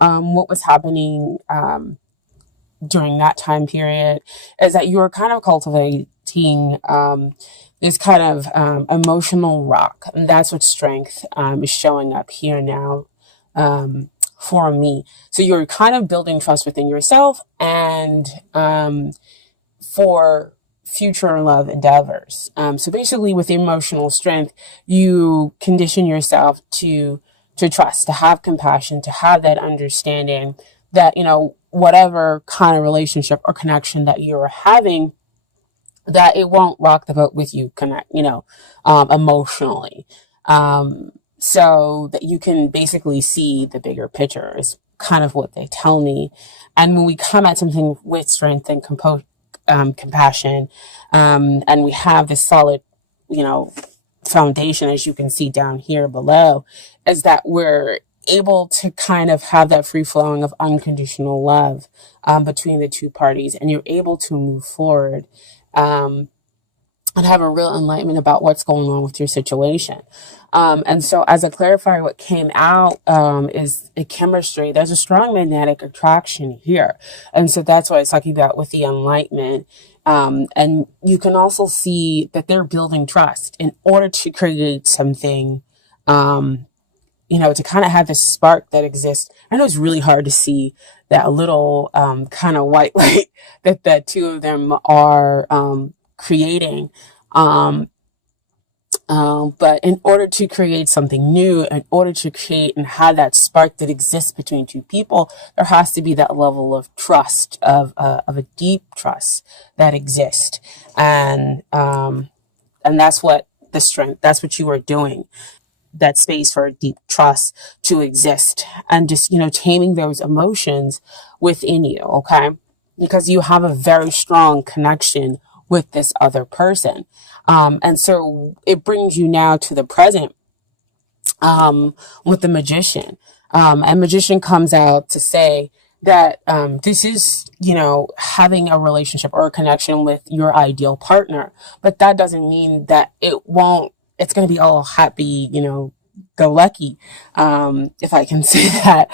what was happening during that time period is that you were kind of cultivating this kind of emotional rock. And that's what strength is showing up here now for me. So you're kind of building trust within yourself and for future love endeavors. So basically with emotional strength, you condition yourself to trust, to have compassion, to have that understanding that, you know, whatever kind of relationship or connection that you're having, that it won't rock the boat with you emotionally. So that you can basically see the bigger picture is kind of what they tell me. And when we come at something with strength and compassion, and we have this solid, you know, foundation, as you can see down here below, is that we're able to kind of have that free flowing of unconditional love between the two parties, and you're able to move forward and have a real enlightenment about what's going on with your situation. And so as a clarifier, what came out is a chemistry. There's a strong magnetic attraction here. And so that's what I was talking about with the enlightenment. And you can also see that they're building trust in order to create something, you know, to kind of have this spark that exists. I know it's really hard to see that little kind of white light that the two of them are creating. But in order to create something new, in order to create and have that spark that exists between two people, there has to be that level of trust, of a deep trust that exists. And that's what the strength, that's what you are doing. That space for deep trust to exist, and just, you know, taming those emotions within you. Okay. Because you have a very strong connection with this other person. And so it brings you now to the present, with the magician. And magician comes out to say that, this is, you know, having a relationship or a connection with your ideal partner, but that doesn't mean that it's going to be all happy, you know, go lucky, if I can say that.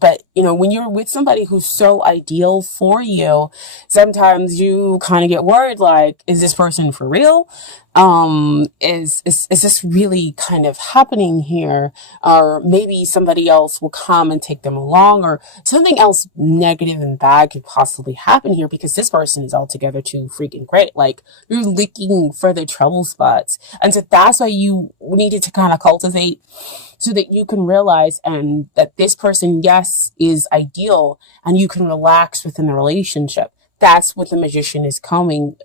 But, you know, when you're with somebody who's so ideal for you, sometimes you kind of get worried, like, is this person for real? Is this really kind of happening here? Or maybe somebody else will come and take them along, or something else negative and bad could possibly happen here because this person is altogether too freaking great. Like, you're looking for the trouble spots. And so that's why you needed to kind of cultivate, so that you can realize and that this person, yes, is ideal, and you can relax within the relationship. That's what the magician is coming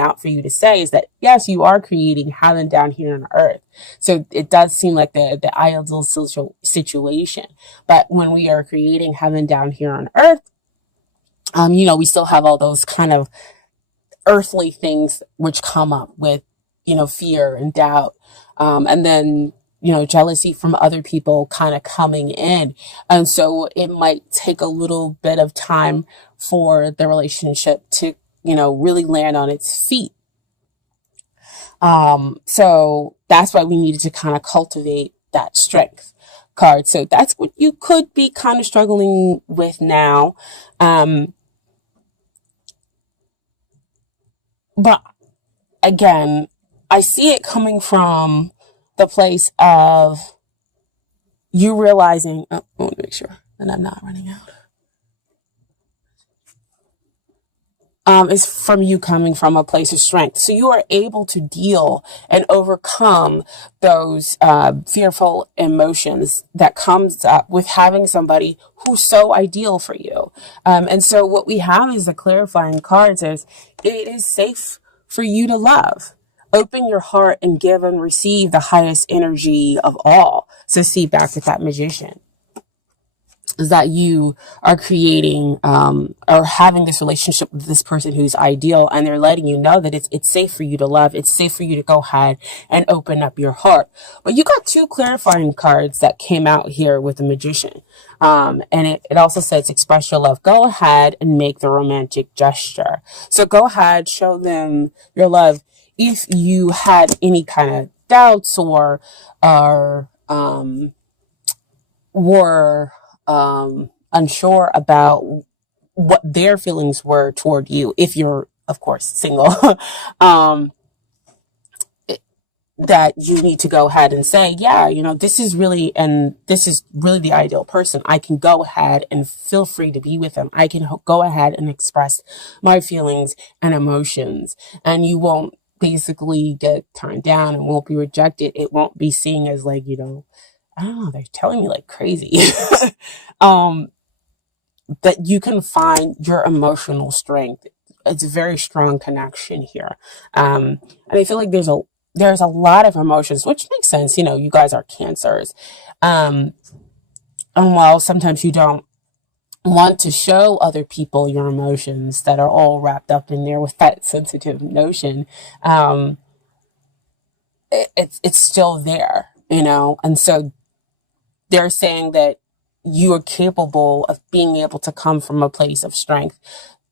out for you to say, is that yes, you are creating heaven down here on earth. So it does seem like the ideal situation. But when we are creating heaven down here on earth, you know, we still have all those kind of earthly things which come up with, you know, fear and doubt. And then, you know, jealousy from other people kind of coming in. And so it might take a little bit of time for the relationship to, you know, really land on its feet. So that's why we needed to kind of cultivate that strength card. So that's what you could be kind of struggling with now. But again, I see it coming from the place of you realizing, I want to make sure that I'm not running out. Is from you coming from a place of strength. So you are able to deal and overcome those fearful emotions that comes up with having somebody who's so ideal for you. And so what we have is the clarifying card says, it is safe for you to love. Open your heart and give and receive the highest energy of all. So see, back with that magician, is that you are creating or having this relationship with this person who's ideal, and they're letting you know that it's safe for you to love. It's safe for you to go ahead and open up your heart. But you got two clarifying cards that came out here with the magician. And it also says, express your love. Go ahead and make the romantic gesture. So go ahead, show them your love. If you had any kind of doubts or were unsure about what their feelings were toward you, if you're, of course, single, um, that you need to go ahead and say, yeah, this is really, the ideal person. I can go ahead and feel free to be with them. I can go ahead and express my feelings and emotions, and you won't basically get turned down and won't be rejected. It won't be seen as like, I don't know, they're telling me like crazy. um, that you can find your emotional strength. It's a very strong connection here. And I feel like there's a lot of emotions, which makes sense. You guys are cancers. Um, and while sometimes you don't want to show other people your emotions that are all wrapped up in there with that sensitive notion, it's still there, and so they're saying that you are capable of being able to come from a place of strength,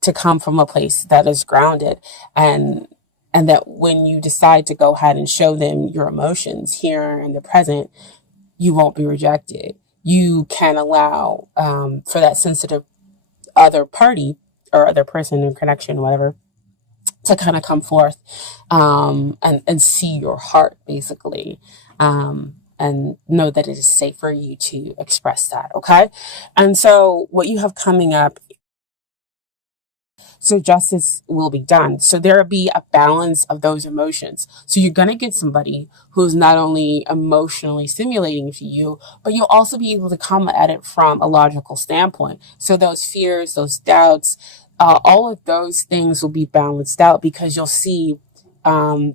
to come from a place that is grounded, and that when you decide to go ahead and show them your emotions here in the present, you won't be rejected. You can allow for that sensitive other party or other person in connection, whatever, to kind of come forth, and see your heart, basically, and know that it is safe for you to express that. Okay. And so what you have coming up, so justice will be done. So there will be a balance of those emotions. So you're going to get somebody who's not only emotionally stimulating to you, but you'll also be able to come at it from a logical standpoint. So those fears, those doubts, all of those things will be balanced out, because you'll see the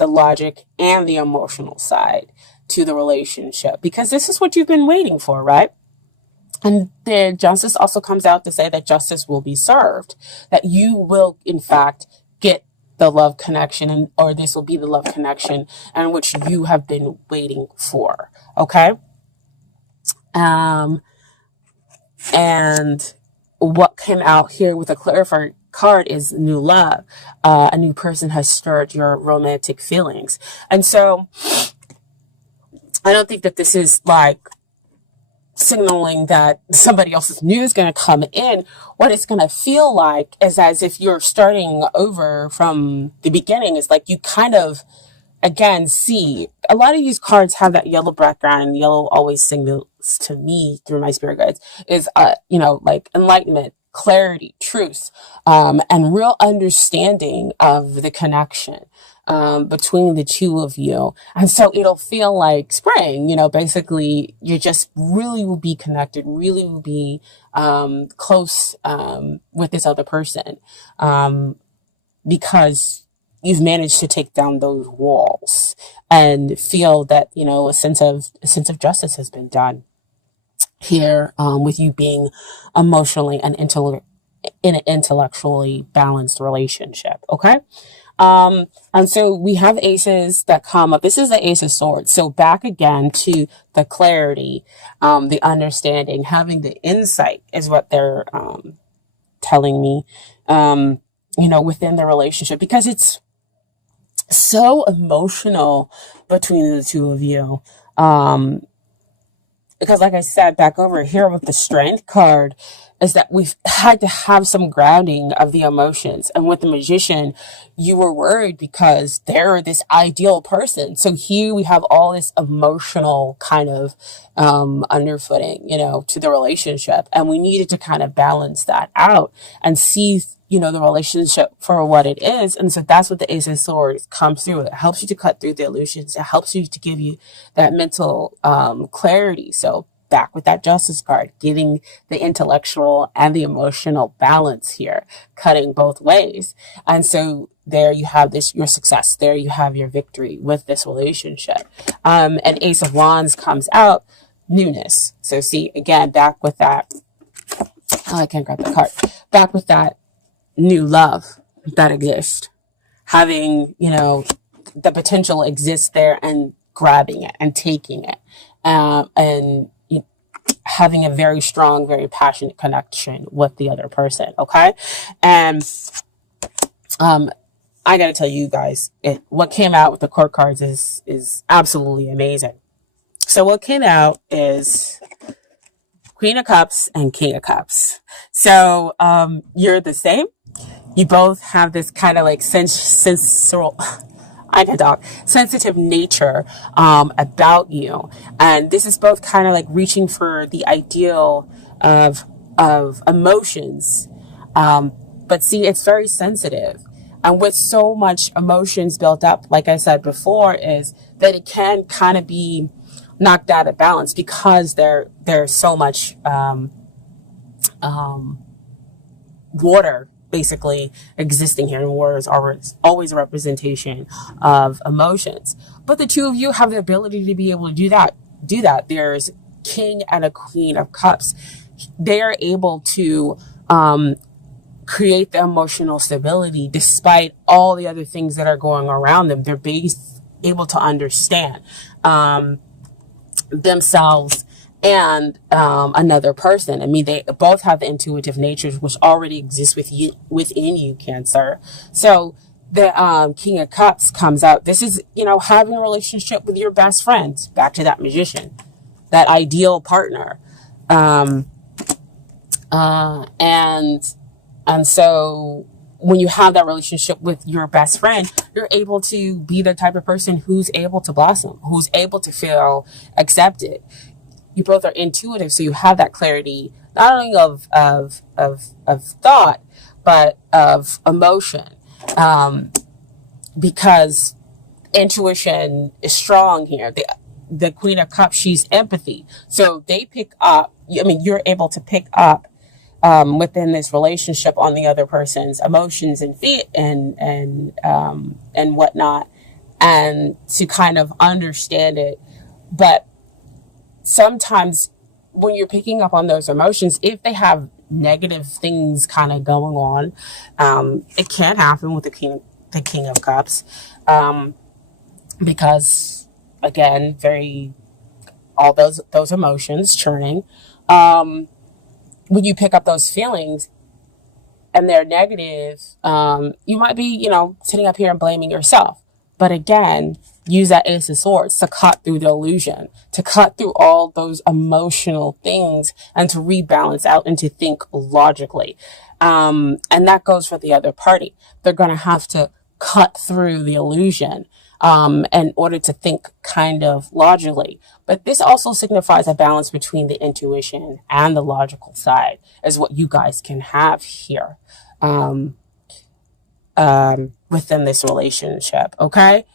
logic and the emotional side to the relationship, because this is what you've been waiting for, right? And the justice also comes out to say that justice will be served, that you will, in fact, get the love connection, or this will be the love connection in which you have been waiting for. Okay. And what came out here with a clarifier card is new love. A new person has stirred your romantic feelings. And so I don't think that this is like signaling that somebody else's new is going to come in. What it's going to feel like is as if you're starting over from the beginning. It's like you kind of, again, see, a lot of these cards have that yellow background, and yellow always signals to me through my spirit guides is, like enlightenment, clarity, truth, and real understanding of the connection between the two of you. And so it'll feel like spring, basically you just really will be connected, really will be close with this other person, because you've managed to take down those walls and feel that, a sense of justice has been done here, with you being emotionally and in an intellectually balanced relationship. Okay. And so we have aces that come up. This is the Ace of Swords. So back again to the clarity, the understanding, having the insight is what they're, telling me, within the relationship, because it's so emotional between the two of you. Because like I said, back over here with the Strength card, is that we've had to have some grounding of the emotions. And with the Magician, you were worried because they're this ideal person. So here we have all this emotional kind of underfooting, to the relationship. And we needed to kind of balance that out and see, the relationship for what it is. And so that's what the Ace of Swords comes through. It helps you to cut through the illusions. It helps you to give you that mental clarity. So back with that Justice card, getting the intellectual and the emotional balance here, cutting both ways. And so there you have your success. There you have your victory with this relationship. And Ace of Wands comes out, newness. So see, again, back with that. Oh, I can't grab the card. Back with that new love that exists. Having, the potential exists there, and grabbing it and taking it. And having a very strong, very passionate connection with the other person. Okay. And, I got to tell you guys, what came out with the court cards is absolutely amazing. So what came out is Queen of Cups and King of Cups. So you're the same. You both have this kind of like sensorial, I can talk, sensitive nature about you, and this is both kind of like reaching for the ideal of emotions. But see, it's very sensitive, and with so much emotions built up, like I said before, is that it can kind of be knocked out of balance because there's so much water basically existing here, and water is always a representation of emotions. But the two of you have the ability to be able to do that. There's King and a Queen of Cups. They are able to create the emotional stability despite all the other things that are going around them. They're able to understand themselves and another person. I mean, they both have the intuitive natures which already exist within you, Cancer. So the King of Cups comes out. This is, having a relationship with your best friend. Back to that Magician, that ideal partner. And so when you have that relationship with your best friend, you're able to be the type of person who's able to blossom, who's able to feel accepted. You both are intuitive, so you have that clarity, not only of thought, but of emotion, because intuition is strong here. The Queen of Cups, she's empathy, so they pick up. I mean, you're able to pick up within this relationship on the other person's emotions and and whatnot, and to kind of understand it. But sometimes when you're picking up on those emotions, if they have negative things kind of going on, it can happen with the King of Cups, because again, all those emotions churning. When you pick up those feelings and they're negative, you might be, sitting up here and blaming yourself. But again, use that Ace of Swords to cut through the illusion, to cut through all those emotional things, and to rebalance out and to think logically. And that goes for the other party. They're going to have to cut through the illusion in order to think kind of logically. But this also signifies a balance between the intuition and the logical side, is what you guys can have here within this relationship. Okay.